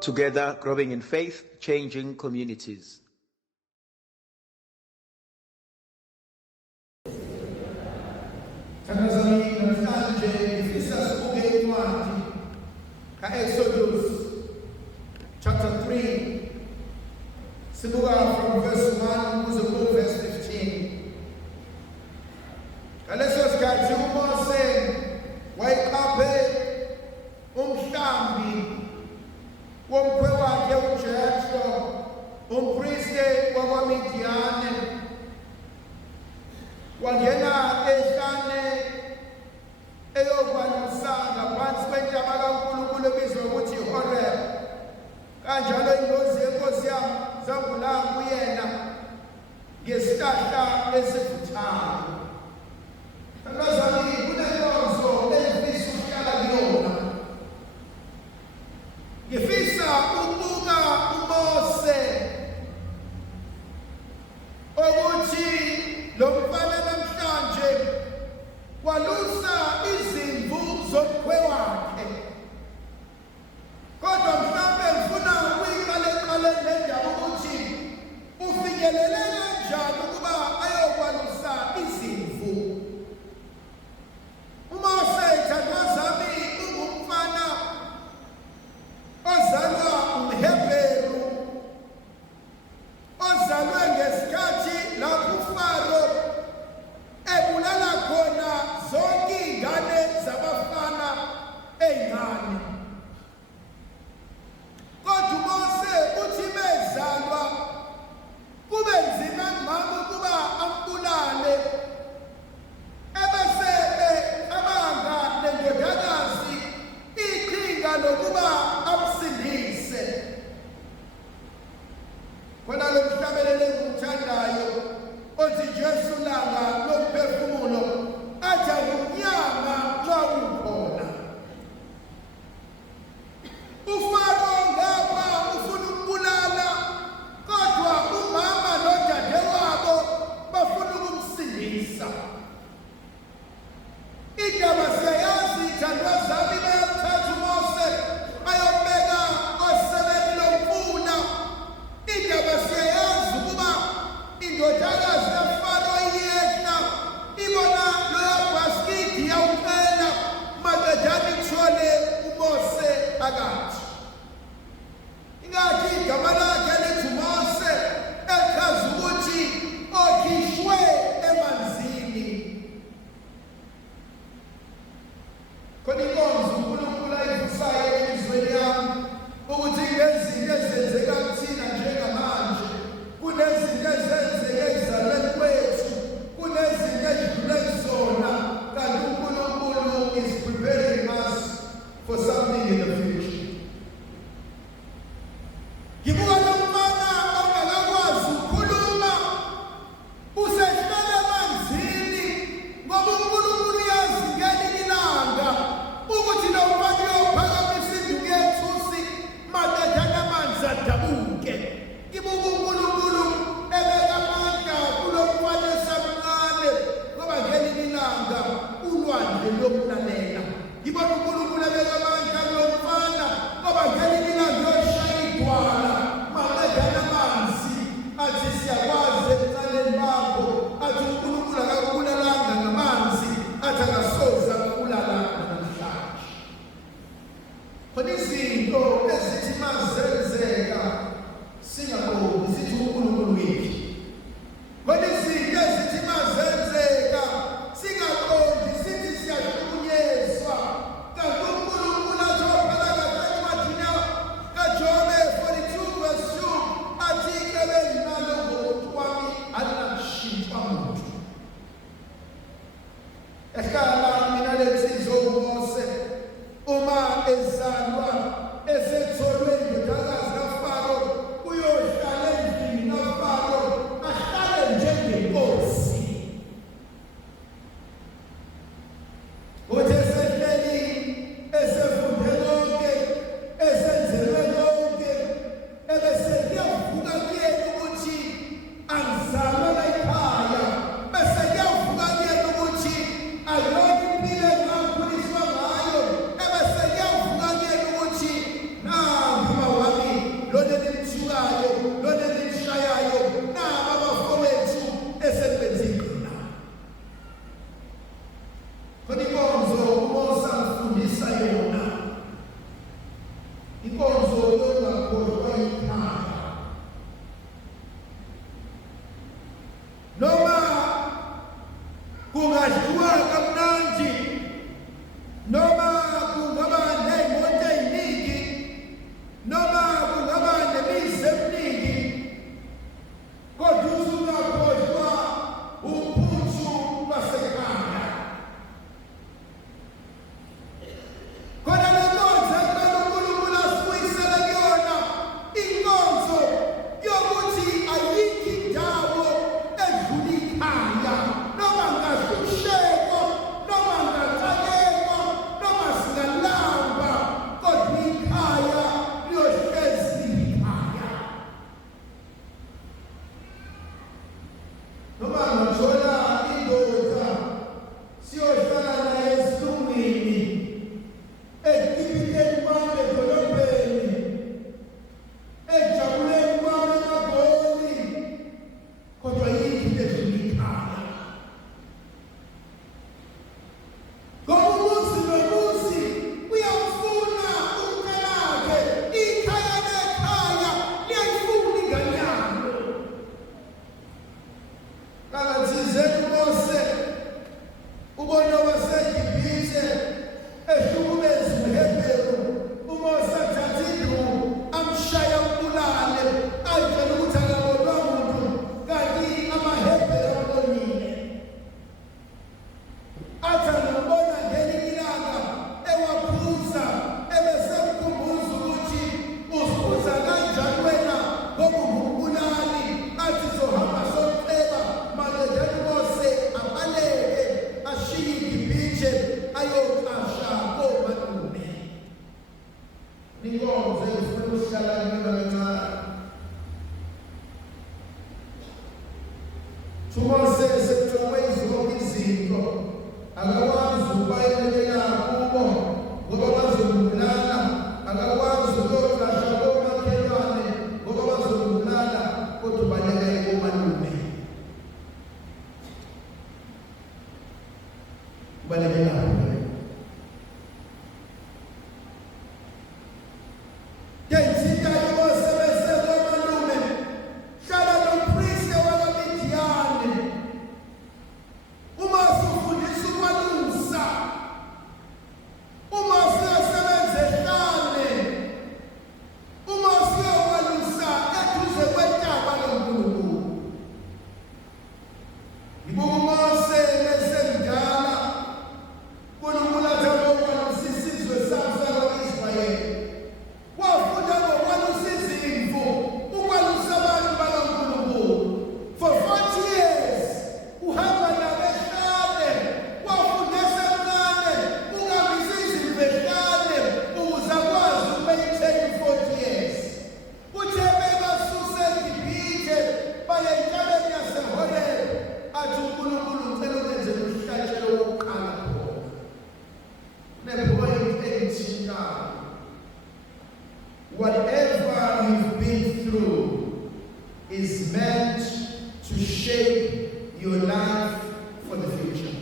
Together, growing in faith, changing communities. Exodus chapter 3, from verse 1 to verse 15. Ngaleso sikhathi uMose wayeqaphe umhlambi womkhwe wakhe uJethro, umpristi wakwaMidiyane, wangena ehlane eyokwalusa ngaphansi kwentaba kaNkulunkulu ebizwa ukuthi iHoreb. Kanjalo ingozi yenkosi yami zambulala kuyena ngesihlahla esivuthayo. Abazali, kunenkonzo engifisa ukuhlala kuyona. Ngifisa ukubuka uMose ukuthi lo mfana namhlanje walusa izimvu zomkhwe wakhe. Kodwa mhlawumbe ngifuna ukuyiqala le ndaba ukuthi ufinyelele kanjani ukuba ayokwalusa izimvu. uMose thandazami ungumfana ozalwa umHebheru, ozalwe ngesikhathi lapho uFaro ebulala khona zonke izingane zabafana ezincane. Kodwa uMose uthi bezalwa kube nzima ngami ukuba ambulale, ebese abanga lendodakazi iqhinga lokuba amsindise. Khona lo mhlabelele engimthandayo othi Jesu langa lomphefumulo athi akunyama xa ukhona. uFaro ngapha ufuna ukubulala, kodwa umama nodadewabo bafuna ukumsindisa. Indaba siyayazi, ithandwa zami, bayamthatha uMose ayobeka osebeni lomfula. Indaba siyayazi ukuba indodakazi kaFaro iyehla ibona loyo bhaskidi yawuphela madodana ithole uMose phakathi. Ingathi igama lakhe lithi uMose echaza ukuthi okhishwe emanzini. Khona inkonzo uNkulunkulu ayivusayo enhlizweni yami ukuthi kunezinto ezenzeka kuthina njengamanje, kunezinto ezenzeka ekuzalweni kwethu, kunezinto ezidlule kuzona, kanti uNkulunkulu is preparing us for something in the future. Ngibuka lo mfana ongakakwazi ukukhuluma, usehlala emanzini ngoba uNkulunkulu uyazi ngelinye ilanga ukuthi lo mfana uyophakamisa induku yethusi madodana amanzi adabuke. Ngibuka uNkulunkulu ebeka amandla kulo mfana esamncane ngoba ngelinye ilanga ulwandle lokulalela. Ngibona uNkulunkulu ebeka amandla kulo mfana ngoba ngelinye ilanga uyoshaya idwala madodana amanzi athi siyakwazi ekuqaleni bakho, athi uNkulunkulu akakubulalanga ngamanzi, athi akasoze akubulalanga namhlanje. Khona izinto ezithi mazenzeka singaboni sithi uNkulunkulu wethu. Khona izinto ezithi mazenzeka singaqondi sithi siyahlukunyezwa, kanti uNkulunkulu athi phakathi encwadini kaJobe 42 verse 2 athi icebeni nalo ngokuthi kwami alinashintshwa muntu. Ehlala mina lensizwa uMose uma ezalwa esetholwe indodakazi kaFaro uyohlala endlini kaFaro, ahlale njengenkosi. Uthi esehleli esefunde konke, esenzelwe konke, ebese kuyavuka kuyena ukuthi angizalwa ekhaya, bese kuyavuka kuyena ukuthi ayona impilo engakhuliswa ngayo, ebese kuyavuka kuyena ukuthi Whatever you've been through is meant to shape your life for the future.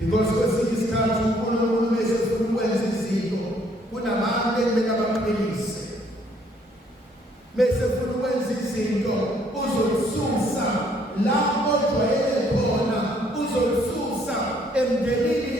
Because kwesinye isikhathi uNkulunkulu bese ufuna ukwenza izinto kunabantu ekumele abaphelise. Bese ufuna ukwenza izinto uzosusa la ojwayele khona, uzosusa emndenini